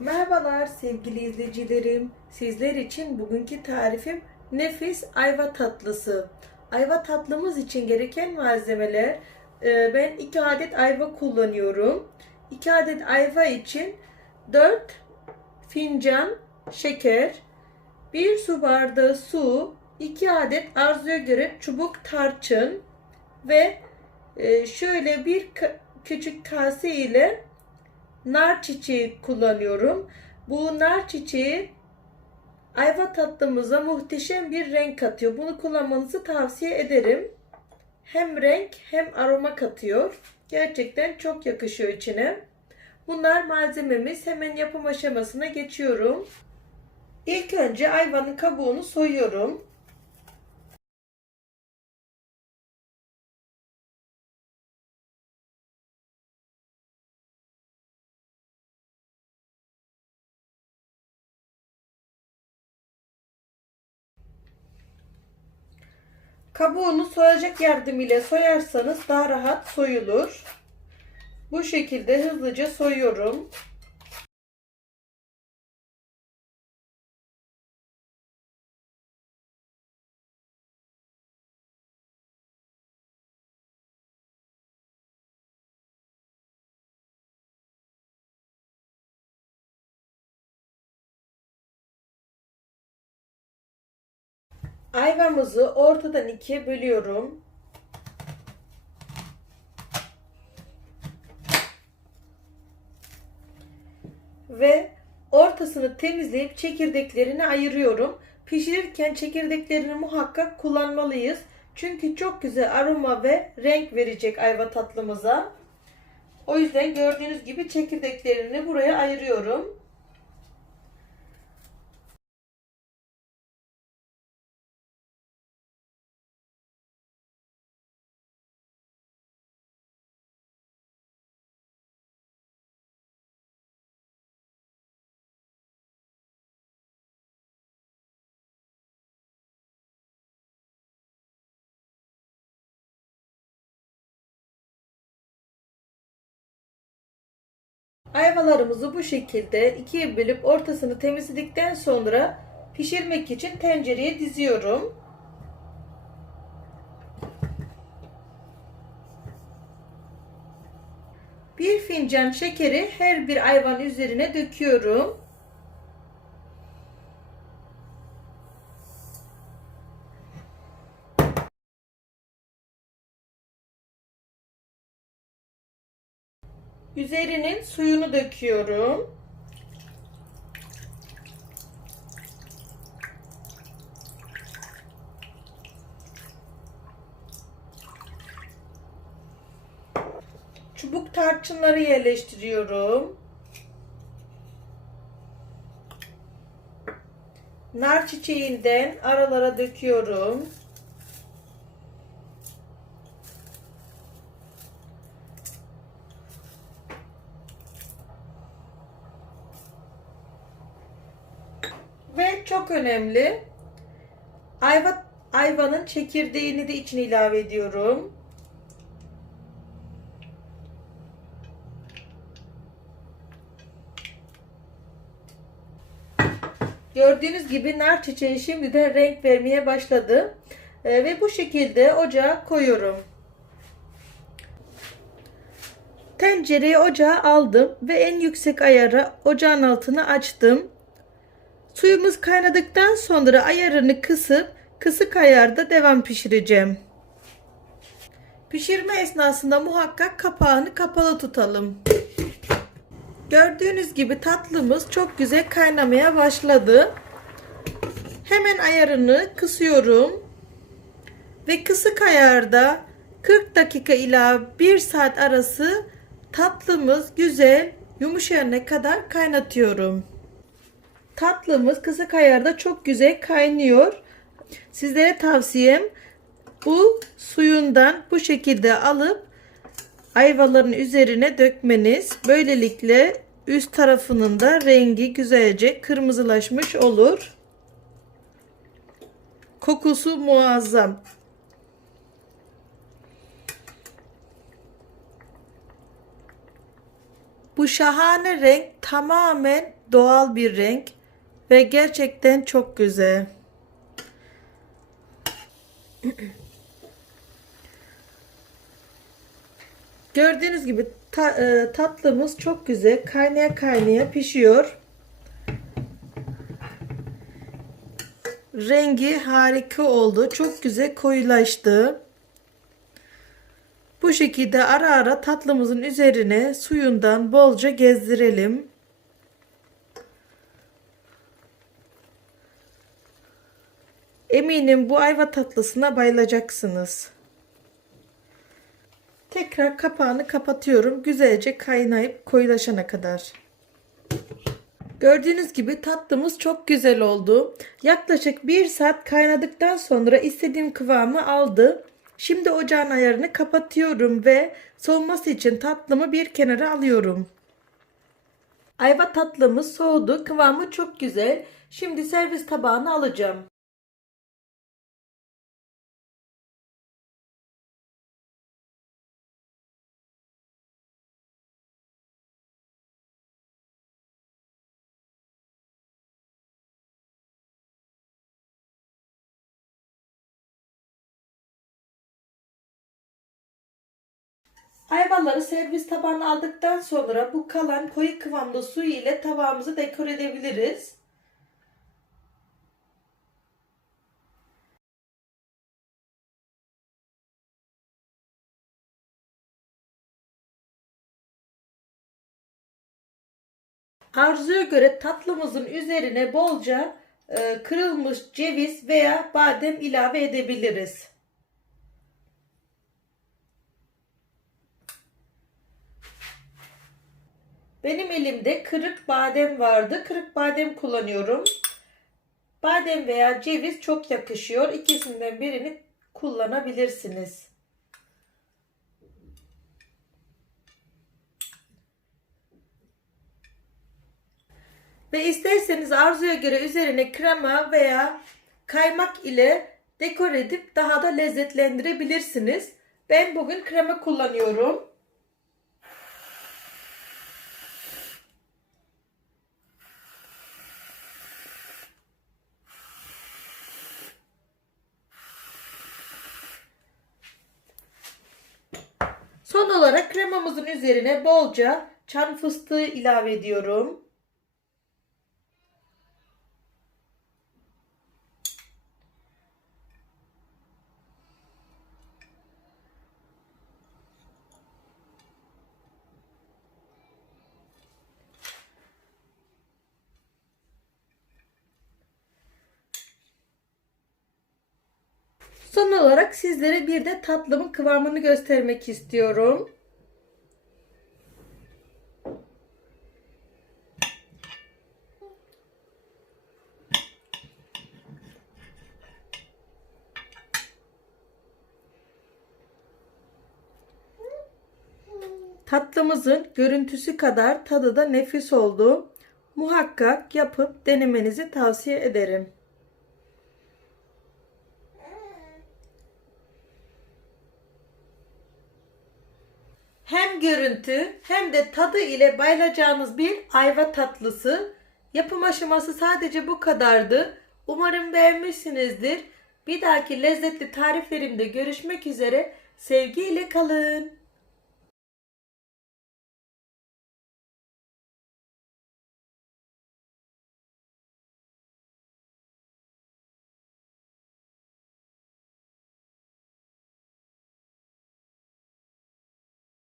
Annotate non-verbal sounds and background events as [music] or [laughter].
Merhabalar sevgili izleyicilerim. Sizler için bugünkü tarifim nefis ayva tatlısı. Ayva tatlımız için gereken malzemeler e, ben 2 adet ayva kullanıyorum. 2 adet ayva için 4 fincan şeker, 1 su bardağı su, 2 adet arzuya göre çubuk tarçın ve e, şöyle bir küçük kase ile nar çiçeği kullanıyorum. Bu nar çiçeği ayva tatlımıza muhteşem bir renk katıyor. Bunu kullanmanızı tavsiye ederim. Hem renk hem aroma katıyor. Gerçekten çok yakışıyor içine. Bunlar malzememiz. Hemen yapım aşamasına geçiyorum. İlk önce ayvanın kabuğunu soyuyorum. Kabuğunu soyacak yardımıyla soyarsanız daha rahat soyulur. Bu şekilde hızlıca soyuyorum. Ayvamızı ortadan ikiye bölüyorum. Ve ortasını temizleyip çekirdeklerini ayırıyorum. Pişirirken çekirdeklerini muhakkak kullanmalıyız. Çünkü çok güzel aroma ve renk verecek ayva tatlımıza. O yüzden gördüğünüz gibi çekirdeklerini buraya ayırıyorum. Ayvalarımızı bu şekilde ikiye bölüp ortasını temizledikten sonra pişirmek için tencereye diziyorum. Bir fincan şekeri her bir ayvanın üzerine döküyorum. Üzerinin suyunu döküyorum. Çubuk tarçınları yerleştiriyorum. Nar çiçeğinden aralara döküyorum. Ve çok önemli. Ayva, ayvanın çekirdeğini de içine ilave ediyorum. Gördüğünüz gibi nar çiçeği şimdiden renk vermeye başladı. Ee, ve bu şekilde ocağa koyuyorum. Tencereyi ocağa aldım ve en yüksek ayara ocağın altını açtım. Suyumuz kaynadıktan sonra ayarını kısıp kısık ayarda devam pişireceğim. Pişirme esnasında muhakkak kapağını kapalı tutalım. Gördüğünüz gibi tatlımız çok güzel kaynamaya başladı. Hemen ayarını kısıyorum. Ve kısık ayarda 40 dakika ila 1 saat arası tatlımız güzel yumuşayana kadar kaynatıyorum. Tatlımız kısık ayarda çok güzel kaynıyor. Sizlere tavsiyem bu suyundan bu şekilde alıp ayvaların üzerine dökmeniz. Böylelikle üst tarafının da rengi güzelce kırmızılaşmış olur. Kokusu muazzam. Bu şahane renk tamamen doğal bir renk ve gerçekten çok güzel. [clears throat] Gördüğünüz gibi ta- e, tatlımız çok güzel kaynaya kaynaya pişiyor. Rengi harika oldu. Çok güzel koyulaştı. Bu şekilde ara ara tatlımızın üzerine suyundan bolca gezdirelim. Eminim bu ayva tatlısına bayılacaksınız. Tekrar kapağını kapatıyorum. Güzelce kaynayıp koyulaşana kadar. Gördüğünüz gibi tatlımız çok güzel oldu. Yaklaşık 1 saat kaynadıktan sonra istediğim kıvamı aldı. Şimdi ocağın ayarını kapatıyorum ve soğuması için tatlımı bir kenara alıyorum. Ayva tatlımız soğudu. Kıvamı çok güzel. Şimdi servis tabağına alacağım. Ayvaları servis tabağına aldıktan sonra bu kalan koyu kıvamlı suyu ile tabağımızı dekor edebiliriz. Arzuya göre tatlımızın üzerine bolca e, kırılmış ceviz veya badem ilave edebiliriz. Benim elimde kırık badem vardı. Kırık badem kullanıyorum. Badem veya ceviz çok yakışıyor. İkisinden birini kullanabilirsiniz. Ve isterseniz arzuya göre üzerine krema veya kaymak ile dekor edip daha da lezzetlendirebilirsiniz. Ben bugün krema kullanıyorum. Son olarak kremamızın üzerine bolca çan fıstığı ilave ediyorum. Son olarak sizlere bir de tatlımın kıvamını göstermek istiyorum. Tatlımızın görüntüsü kadar tadı da nefis oldu. Muhakkak yapıp denemenizi tavsiye ederim. hem görüntü hem de tadı ile bayılacağınız bir ayva tatlısı. Yapım aşaması sadece bu kadardı. Umarım beğenmişsinizdir. Bir dahaki lezzetli tariflerimde görüşmek üzere. Sevgiyle kalın.